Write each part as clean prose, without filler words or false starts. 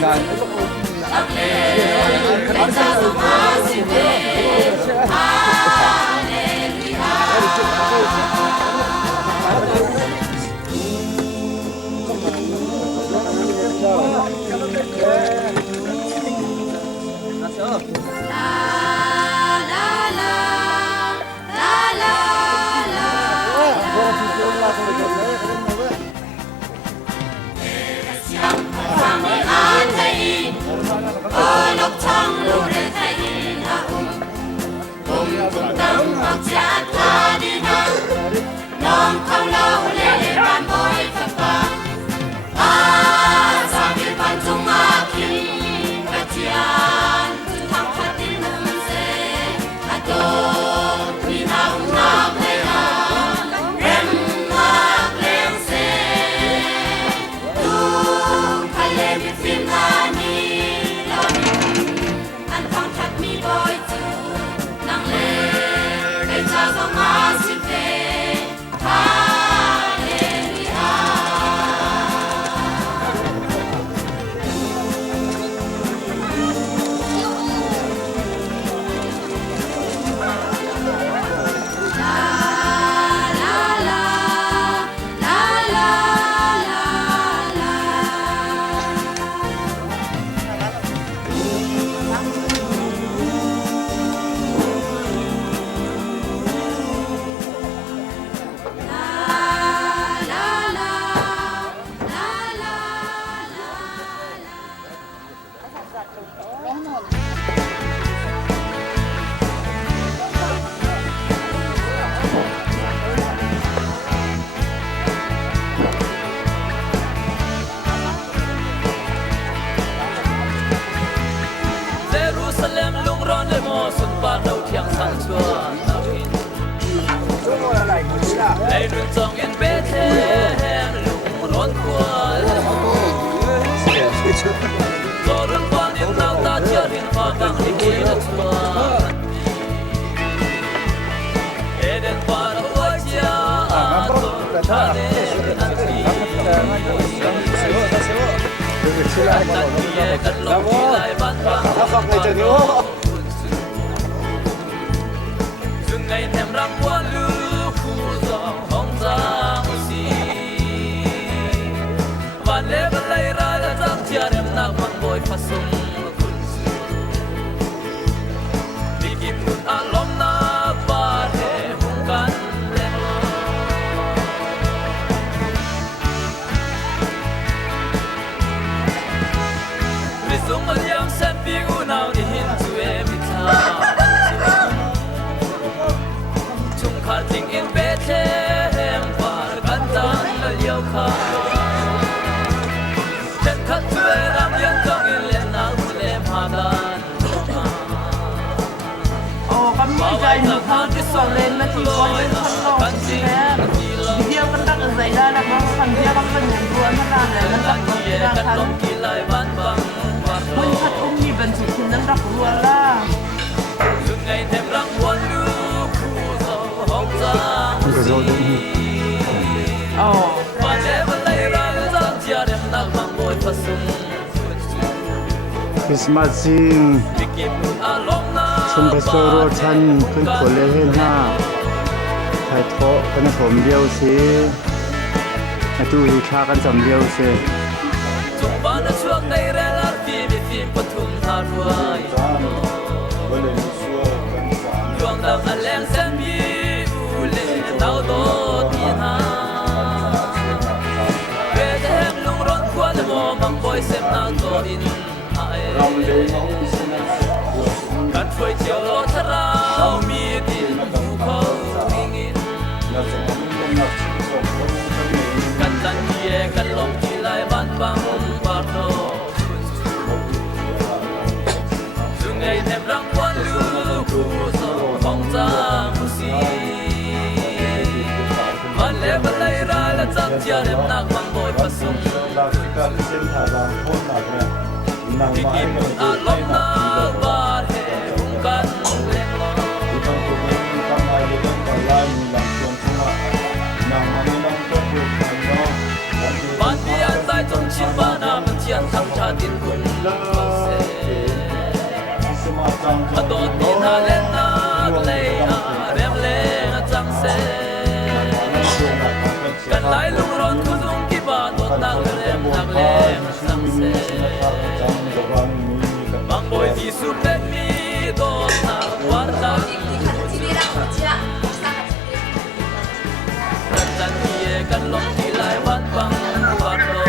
Hãy subscribe cho kênh Ghiền Mì Gõ để không bỏ lỡ ngày thèm răng qua lưu khu dòng hông giang xì và lễ vẫn lấy ra là giang chia đêm nạc mang bồi phát sung kun su đi kịp kun alom na ba he hung kan leng lo vì sung al yam sen pi u nào đi hin tu em ta Ting in Bethlehem var gantan liao kha ten khat tue ram yang tong in len na ulem hadan kami jai nak hal di solen na ti ko len khan lo dia kan tak zai da na kan dia kan yang dua na na na tak ko dia kan kilai ban bang mun khat ni ban su kin nan rak ruan la sungai tem rang wan lu cái rồi đấy. Christmas sing chung cái số rồi chân cứ khổ lên hết ha phải thọ cái nó thòm điêu xí cái tu hi khác cái sầm điêu xí tao đó tiền ha về em lung rón qua để mò mang bôi xem nào to in ai cắt phơi chiều lo thắt rau mi tin du khâu in cắt chân kia cắt lông chỉ lại ban băng bạc đồ dù ngày thêm răng quan lưu khu sầu phong ra lễ vật lấy ra là chắc chia đêm nạc mang bồi phát sung đi kìm một alom na ba he hung kan leng lo ban bi an sai trong chín ba nam chian thăng cha tin kun a dot ni na len na le a rem le na chang se kan lai lung ron khu dung ki ba dot na rem na le na chang se bang boy ti su pe mi dot na war na 집이랑 같이야. kan chan ye kan long ti lai wan bang war lo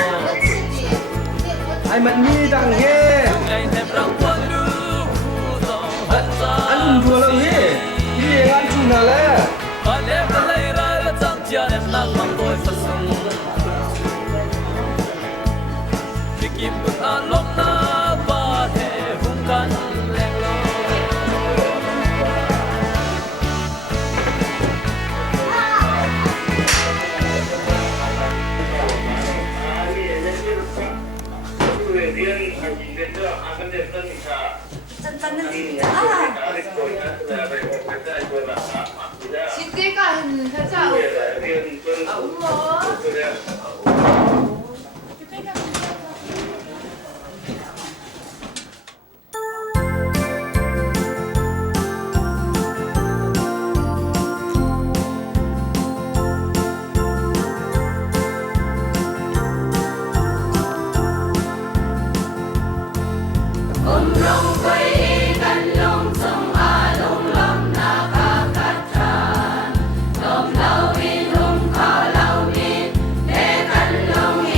ai mất mi đằng ghê ngày thêm răng quân lu khu dòng hân ra ăn chùa lâu nhỉ đi ăn chùa nào lẽ ba đêm ta lấy ra là trăng chia em nát bằng đôi phát sung khi kim bực an lom na ba thể hung can leng lo 짠짠는 집이야. 집게가 했는 살짝. 어머. Hãy subscribe cho kênh Ghiền Mì Gõ để không bỏ lỡ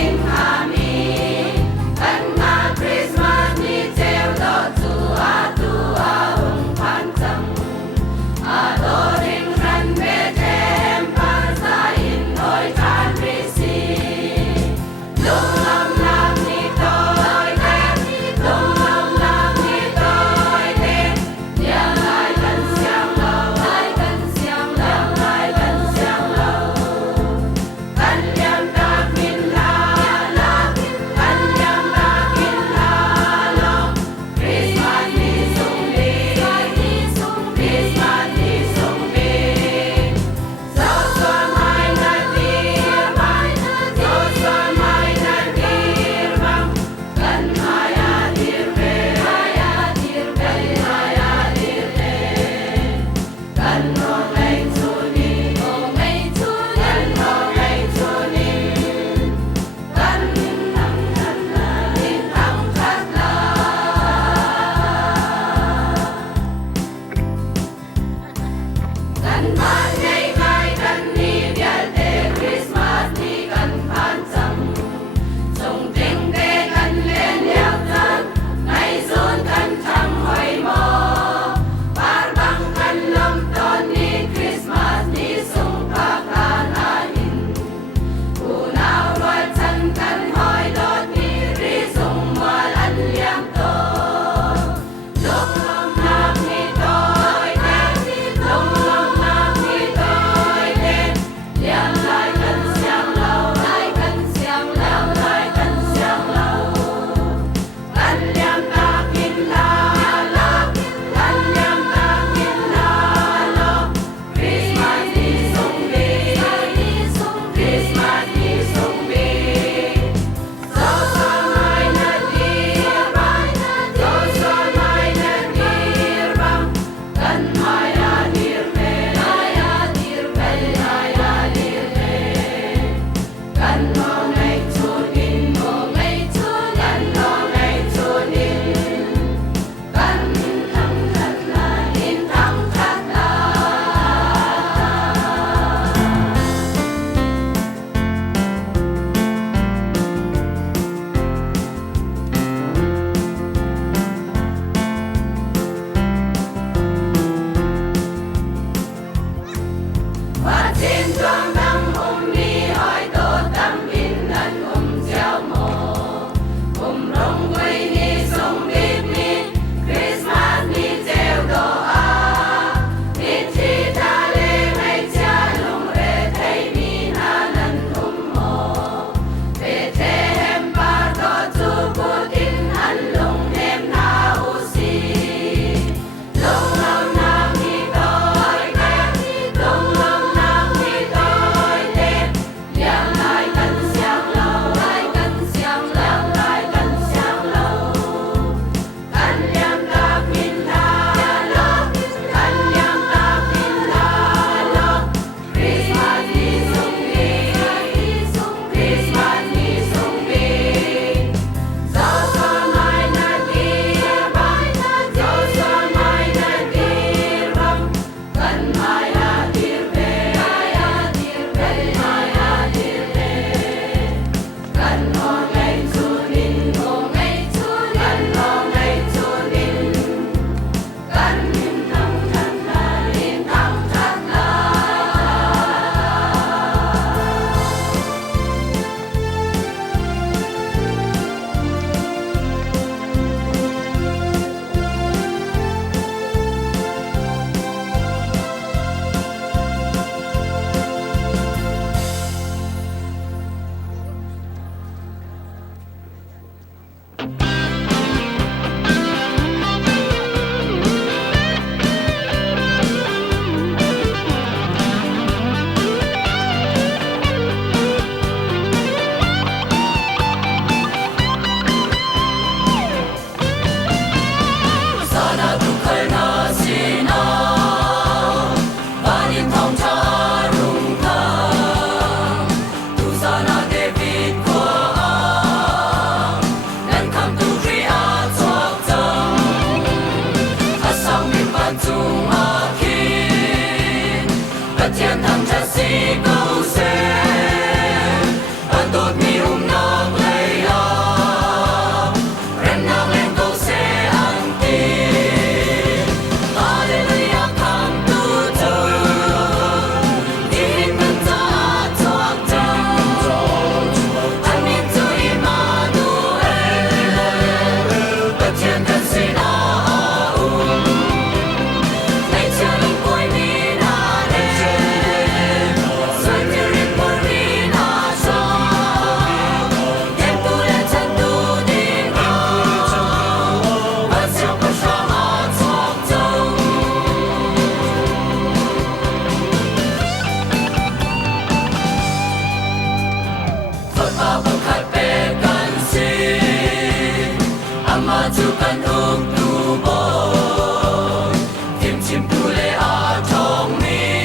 mà chú cần ôm tu bồi thêm chim tu lệ à trong mi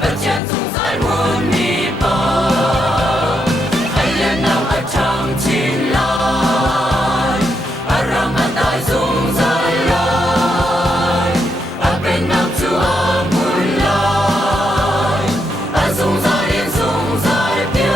bất chân dung giải muôn mi bờ hay lên nào ở trong chín lai ở răng mặt đại dung giải lai ở bên nào chú ở muôn lai ở dung giải yên dung giải tiêu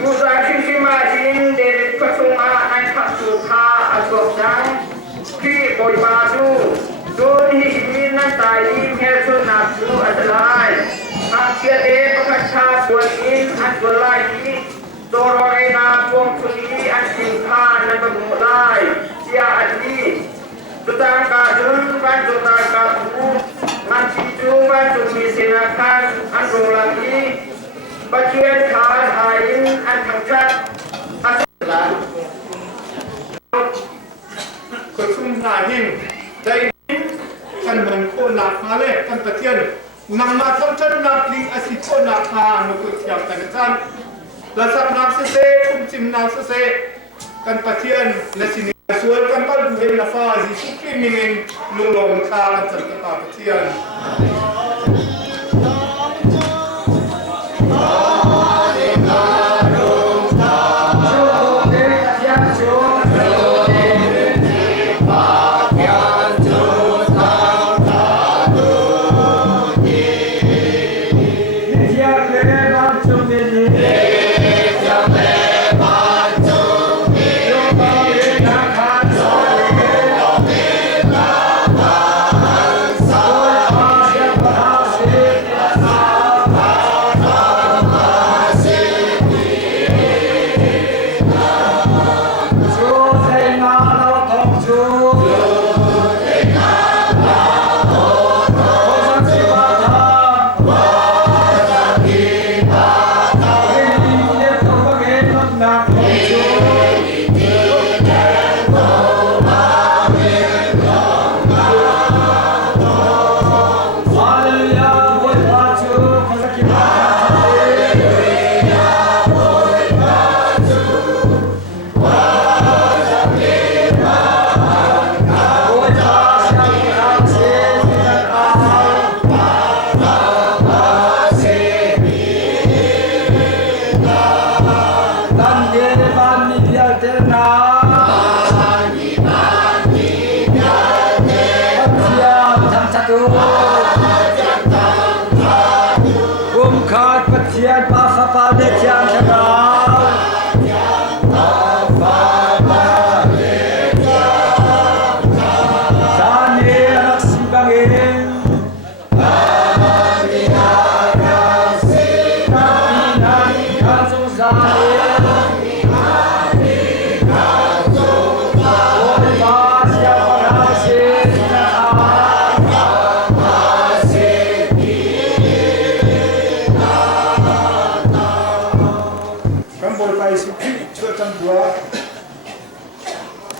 Musa Shishima Jin David Pasuma and Patsuka Aswapjang Ki Boybadu Dun Hishin and Taim Helsun Napsu Asalai Aksya De Pakacha Puanin and Gulai Dororena Pongkuli and Simha Nabamulai Sia Adi Tutang Kadun Van Tutang Kapu Manciju Van Tumi Sinakan and Rolagi Bagian khas ain an thangchat asla คนซุ่มหนาหินได้กันเหมือนโคนักมาเลยกันตะเทียนนำมาทำชันนักลิงอสิโคนักพานุกุเทียมกันจันและสักนักเสกคุมจิมนักเสกกันตะเทียนและสินส่วนกันก็ดูเห็นละฟ้าสิสุขีมิงลุงลงคากันจันตะตะเทียน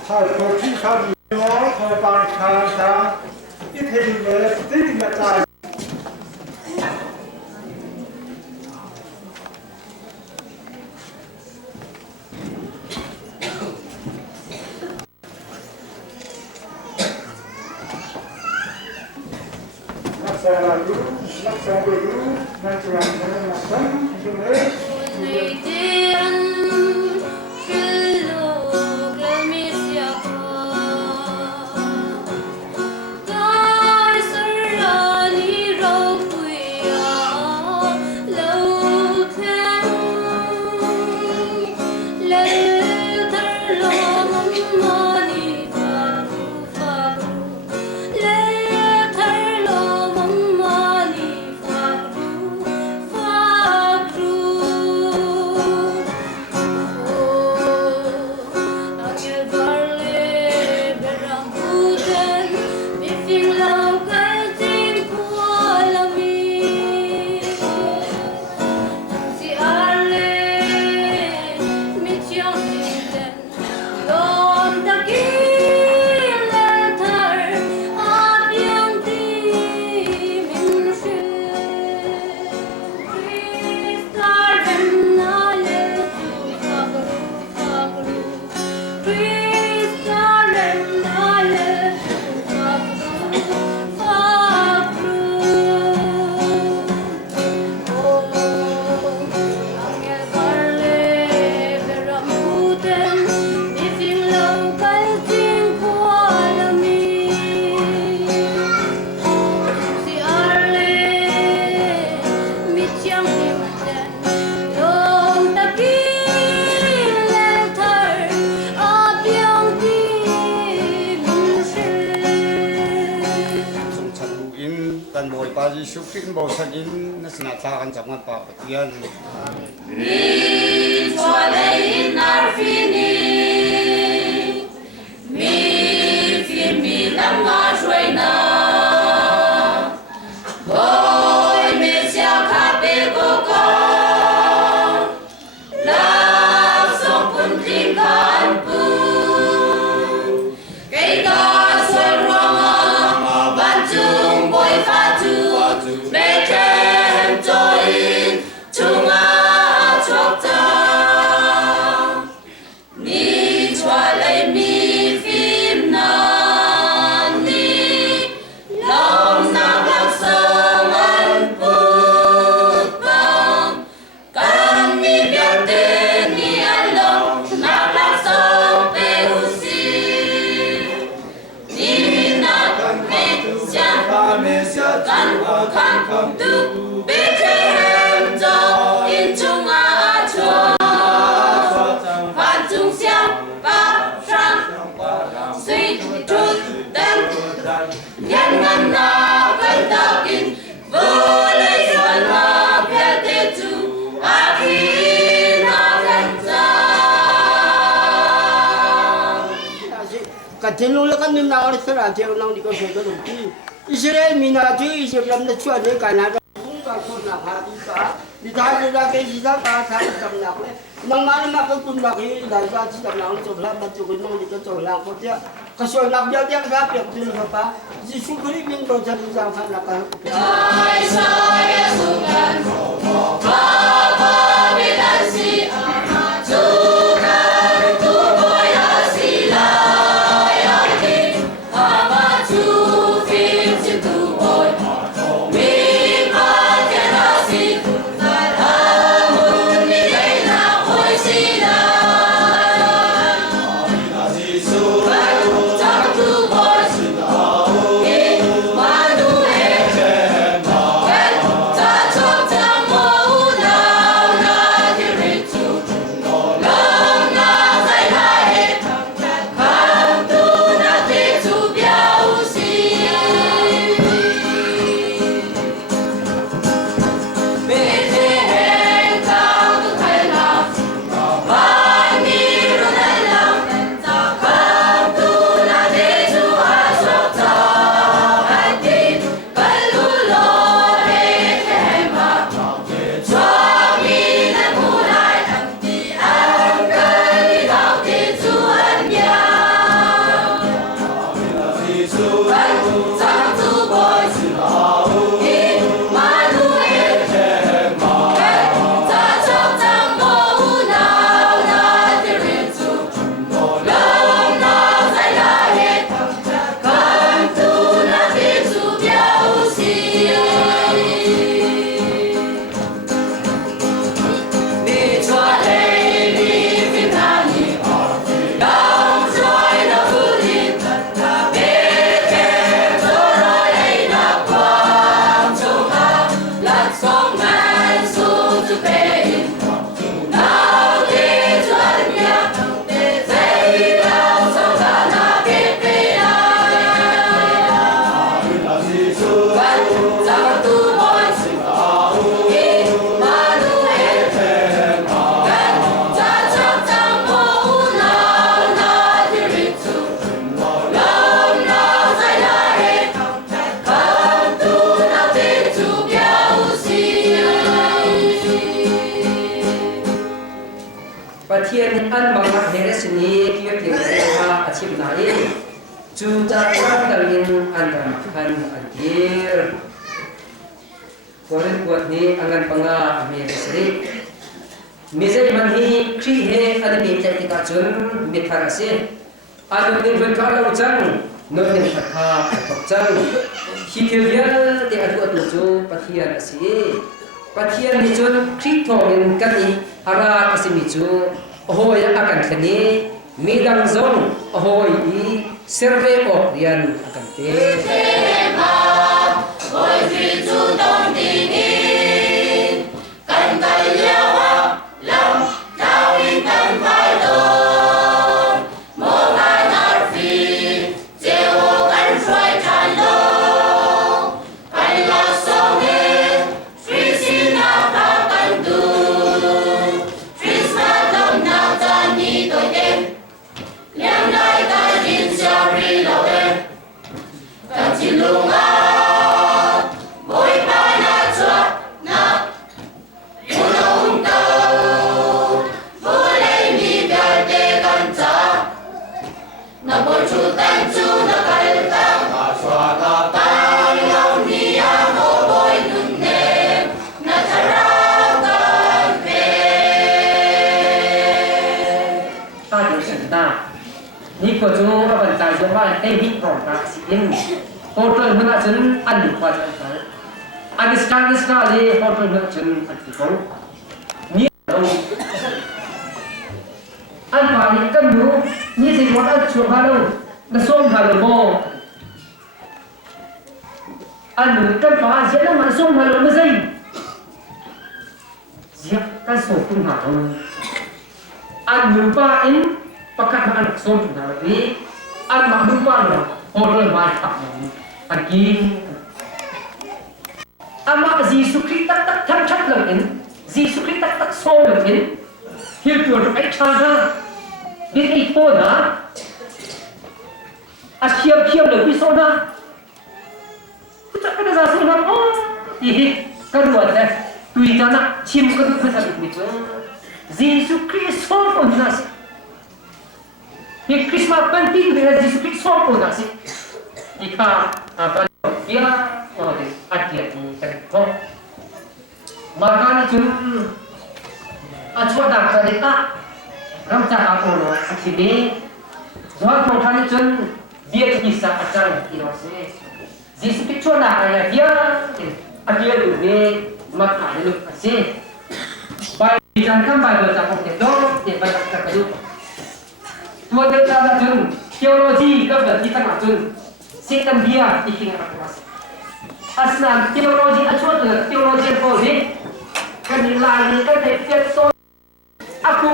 ถ้าคนที่เขาอยู่น้อยคอยบางทางทางที่เทนเลยที่มาจ่ายนักแสดงรู้นักแสดงรู้นักแสดงรู้นักแสดงรู้ Giêsu Christ bảo sagin na sinatakan sa mga papatiyan. Mi cho lấy nar fini mi phim mi lắm ngõ rồi na ôi mi chia khắp bề cô con lao sông quân tim khăn pu cây cỏ xuôi ruộng ban chung bồi pha chu bê thêm trôi chung á chọc ta ni cho lấy mi phim nan ni lòng nam lạc sông ăn bút băng can mi biết tên ni ăn lòng nam lạc sông bê u si ni na mê cha can khăn tu bê thêm cho in chung á cho phan chung xiang ba sang suy chút tên nhân ngân na cân tao in vô lấy xuân na phía tê chu a khi na cân cha Katinu la kan nim na ori sara je nang di ko se ko ti Israel mina ju Israel na chua ne ka na ka ka ko na ha di ka di ta ni la ke ji da ka tha tam na ko nang ma na ka kun na ki da ja ji tam na so la ba ju ko nang di ko so la ko tia ka so la ja ja ga pe tu ka pa ji su ko ri min do ja ji ja ka na ka ko ai sai su gan ba ba bi da si a chu ka tu bo ya si la ya ki a ba chu phim chi tu boy mi pa ke na si a mun ni dai na hoi si la cha tu boy mi ma nu e cha cho cha mo na na ki ri tu long na sai la e kham tu na ti chu biao si be te hen ta tu khai la ba ni ro na la ta kham tu na ti chu a cho ta ai ti kai lu lo re te ma cho mi na mu lai tam ti an kai ni dao ti chu an ya Sang tu boy si i ma nu e ta cho ta mo na na ti ri tu long na sai la he kan tu na ti chu biao si ni cho lấy mi phim na ni đau rồi nó vui đi bê thêm cho nó lấy nó quang chung á lát sông ngàn xuống chu bê in nào đi chuẩn nhạc dây đau cho ta na bê bê ai Sang tu boy i ma nu e cha cho cha mo na na ti ri tu long na sai la e kan tu na ti chu biao si Pathian an manga heresini kiyo kiyo ha achim nai chu cha dalin an ram khan adir koren kuat ni angan panga heresini mizai man hi kri he an mi chai ti ka chun mi thar ase adu din ron ka lo chang no tin kha tok chang hi thil yal te adu atu chu pathian ase pathian ni chun kri thongin kan ni ara kasimi chu hoi akan thani midang zong hoi I serve ok rian akan te ma boy phi chu dong ti ni kan kai liao wa lam dao in kan pai do mo ma nar phi je o kan shuai chan lo kan la so chu tan chu na kai ta ma chua na ta lo ni a mo boy nun ne na thara kan pe ta điều chỉnh taนี่ก็จะว่าบรรจัยจะว่าไอ้ฮิตของนักสิเองพอตอนนั้นฉันอันนี้กว่าจะอันนี้สกัดเลยพอตอนนั้นฉันอันที่เขานี่เราอันผ่านกันอยู่นี่สิ่งว่าอันชัวร์เราแต่ส่งผ่านเราบ่อันนู้นกันผ่านเสียแล้วมันส่งผ่านเราไม่ใช่เสียกันส่งคุณหาเราอันนู้นผ่านประกาศอันส่งถึงเราดีอันมาดูว่าเราพอเรามาตัดอันกินอันมาจีสุคริตักทั้งชัดเลยจีสุคริตักส่งเลยที่ตัวเราไอ้ชาดานี่ไอ้โป้นะอาเชียมเลยพี่โซนะคุณจะเป็นอะไรสินะโอ้ยก็รู้ว่าแต่ตุยจันนะชิมก็ต้องเป็นอะไรนี่จ้ะจีสุคริสส่งคนนั้นนี่คริสต์มาสเป็นปีนี้จีสุคริสส่งคนนั้นสินี่ค่ะapa dia oh deh adia ni kan maka ni cun achwa dak ka deta ram cha ka ko no achide zwa ko thani cun dia kisah acar iro se jisu ki chona ya dia adia lu ne maka lu se bai jan kan bai ba ta ko te do te ba ta ka lu tua de ta cun teologi ka ba kita ka cun Setan dia iking apa mas? Asal teologi acuan tu teologi apa ni? Kanilai ni kan dia so. Aku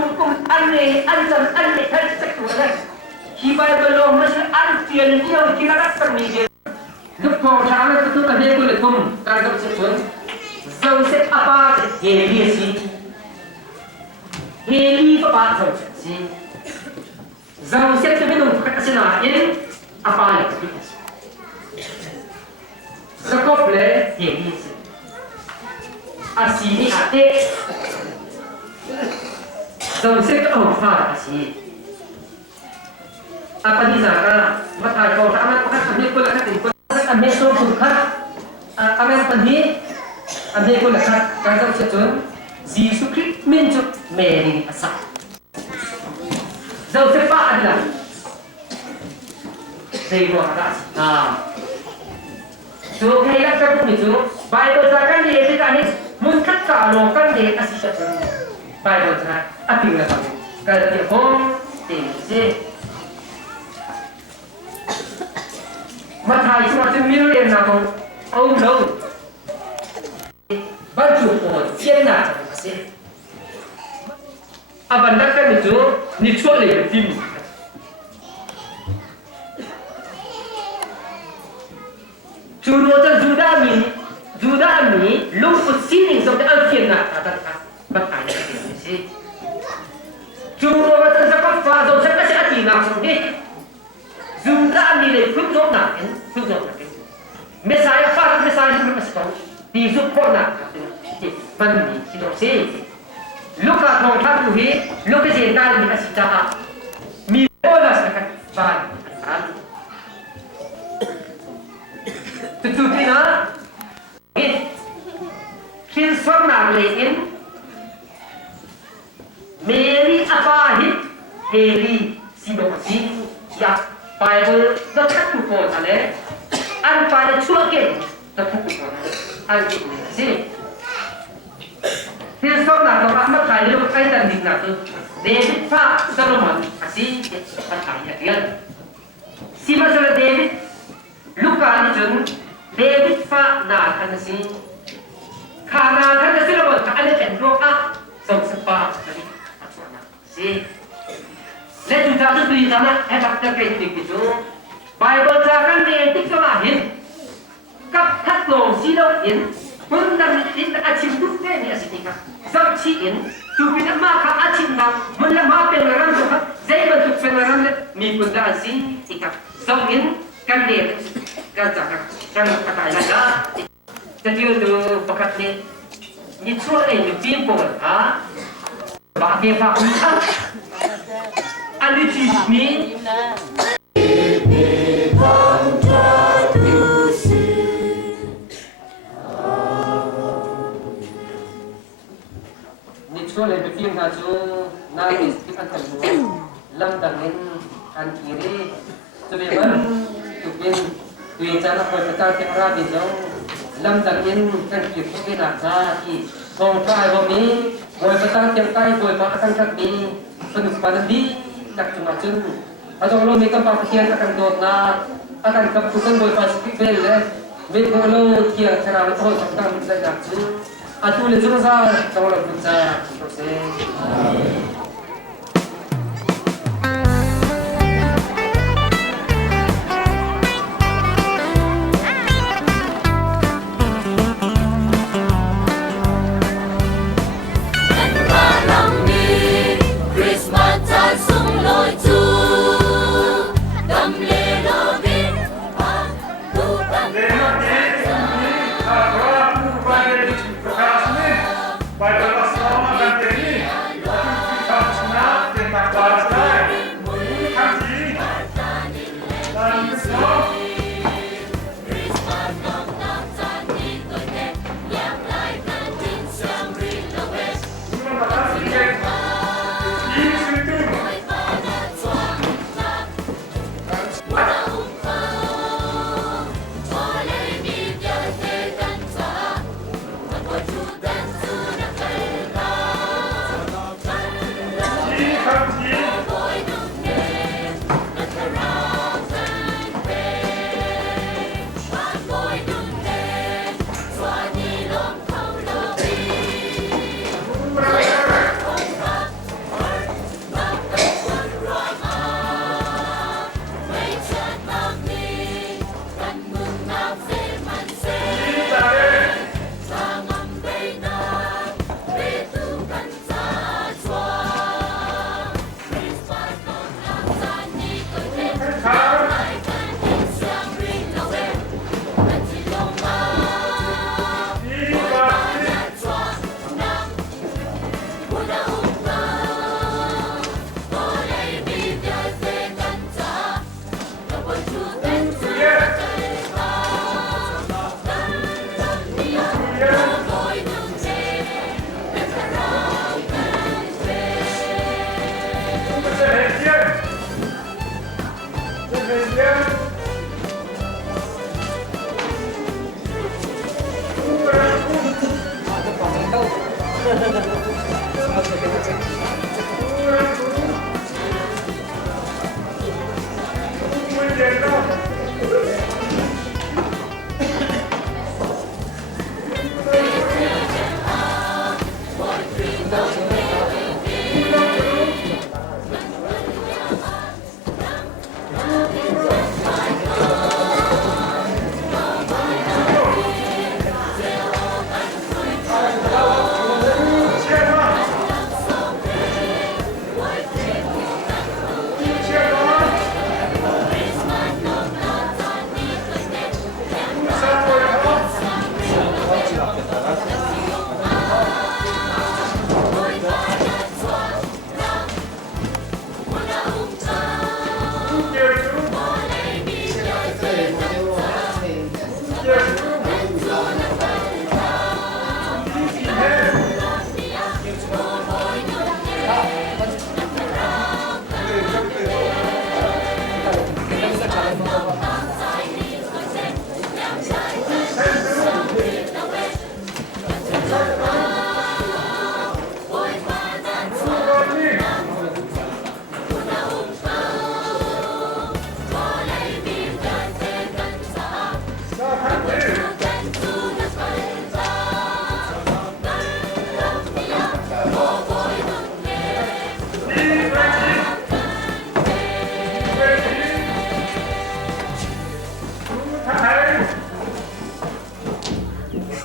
aneh, anjam aneh kan sekulah. Hibai belum masih antian dia kira nak pergi. Dukau jangan tu kan dia boleh kum kan sekulah. Jauh set apa? Heli si. Heli apa jauh si? Jauh set tu belum kat sana ini apa lagi? Sekop le heli si. Asini ate. Jauh set oh far asi. Apa di sana? Mata kau tak nak kami pun nak kami kami so suka. Kami pergi. Kami pun nak kami cakap Yesus Kristus menjuk Mary asal. Jauh set pak adalah. Terima kasih. So kaya lang itu Bible kan dia kita ni mungkin kalau kan dia kasih satu Bible kan apa yang kami kalau dia home sih mata itu macam million apa oh no baju pun siapa sih abang kan itu ni cuci tim Jurusan Judah ni lumpur sini sampai alfian nak kata bertanya sih. Jurusan zakaf fazon saya kasih hati nak sini. Judah ni le kunjung nak. Mesaya faz mesaya masih tahu. Di support nak. Pani hidup sih. Luka kau tak tuhi, luka jental ni kasih cahaya. Milolas nak pan. Tutupi na transform na lein Mary apa hit Mary sino si ya Bible the thatu ko ale an pa le chua ke the thatu ko an si transform na ka ma kai le kai dan din na tu David pa Solomon asi pa kai ya si ma David Luka ni jun David fa na kan si kana kan si lo ka ale pen ro a so sepa si le tu ta tu ni sana e tak ta ke ti tu Bible ta kan ni tik so ma hin kap khat lo si lo in mun dan in a chim tu te ni asi ka sam chi in tu pi na ma ka a chim na mun la ma pe na ran so ka zai ba tu pe na ran mi pun da si ikap so in kan dia kan kata ada jadi untuk bakat ni cua ni pimpo ah bagi apa ada cismi an tukin tuin jana ko ta ke ra di jo lam tak in kan ki ko ke na ka ki kong kai ho mi boy pa ta ke kai boy pa kan kak mi sunu pa di tak cuma chun atau lo mi ka pa kian akan dot na akan kap tukan boy pa speak bel le be ko lo kia cara lo ko tak tak bisa nak chun atu le jung sa taw lo putsa so se Christmas tan sung loi chu dam le lo bin ha tu tan Christmas nong nam tan ni toi te yang lai kan tin siang rin lo we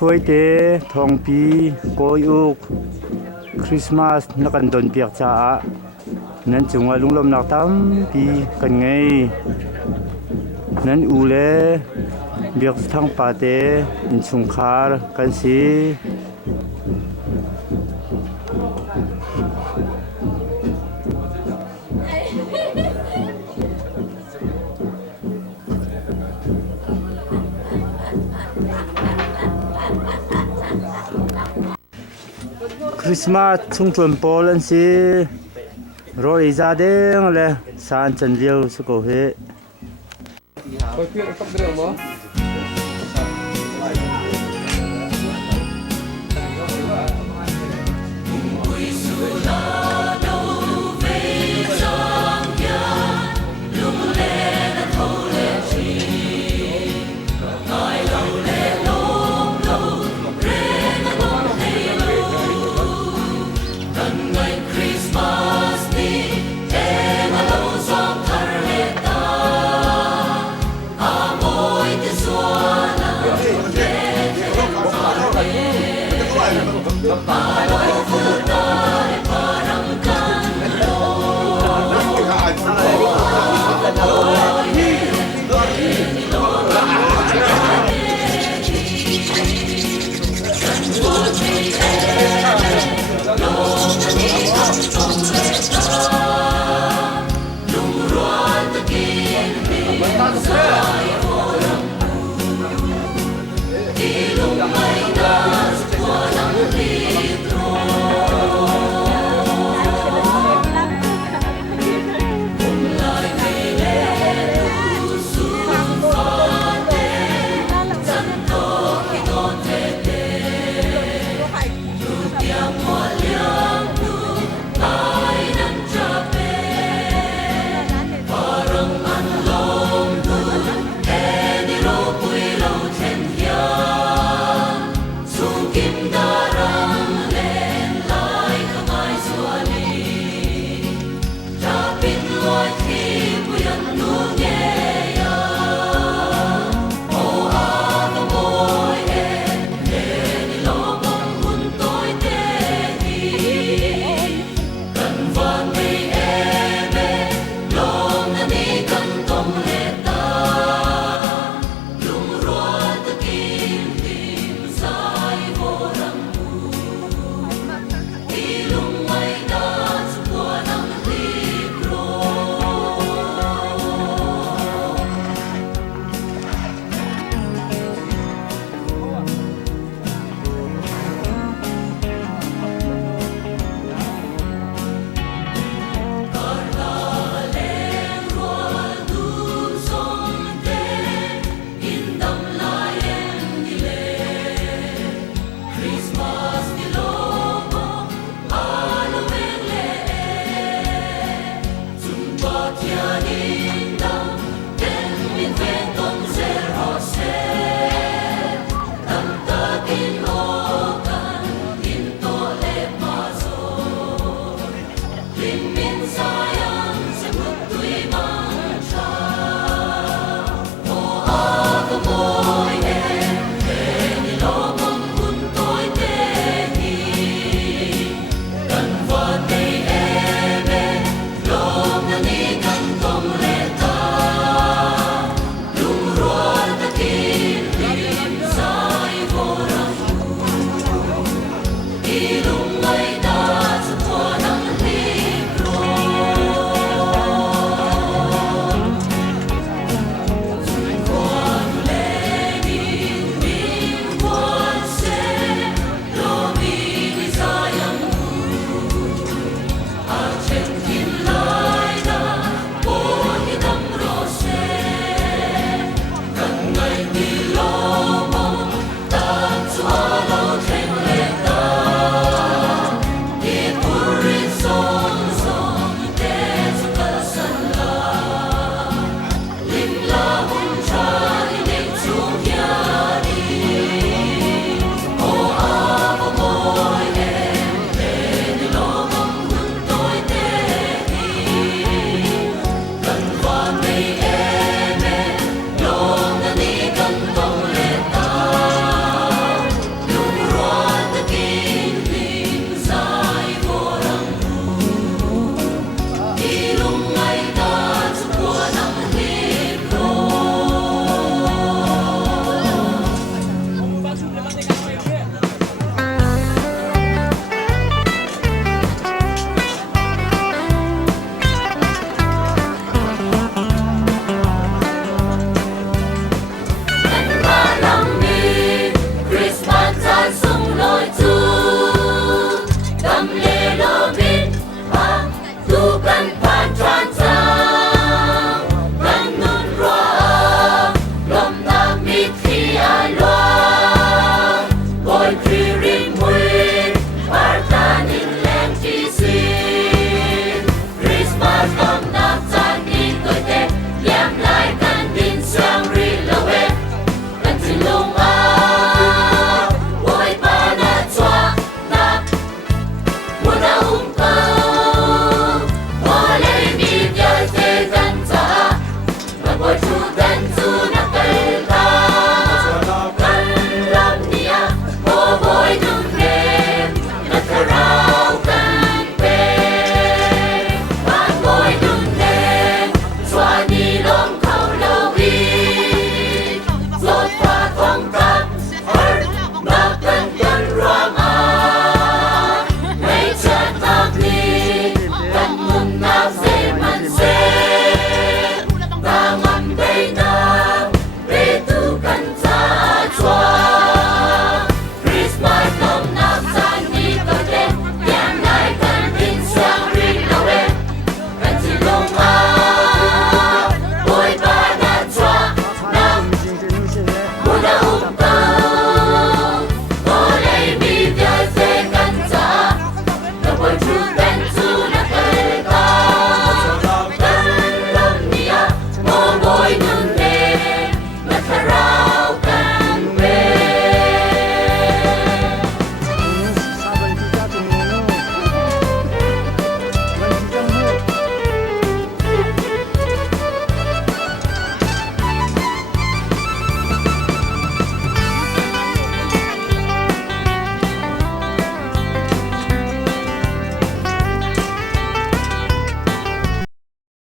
ช่วยเตะทองปีโกยุกคริสต์มาสนักกันดนเปียกจ้านั้นจงว่าลุงลมนักตั้มปีกันไงนั้นอูเล่เบียกทั้งปาเตอินสุงคาร์กันสิ คริสต์มาสช่วงจวนโปลันสิรอยซาเด้งเลยสารจันเดียวสกุลเฮ Ôi chuyện không được mà. Juda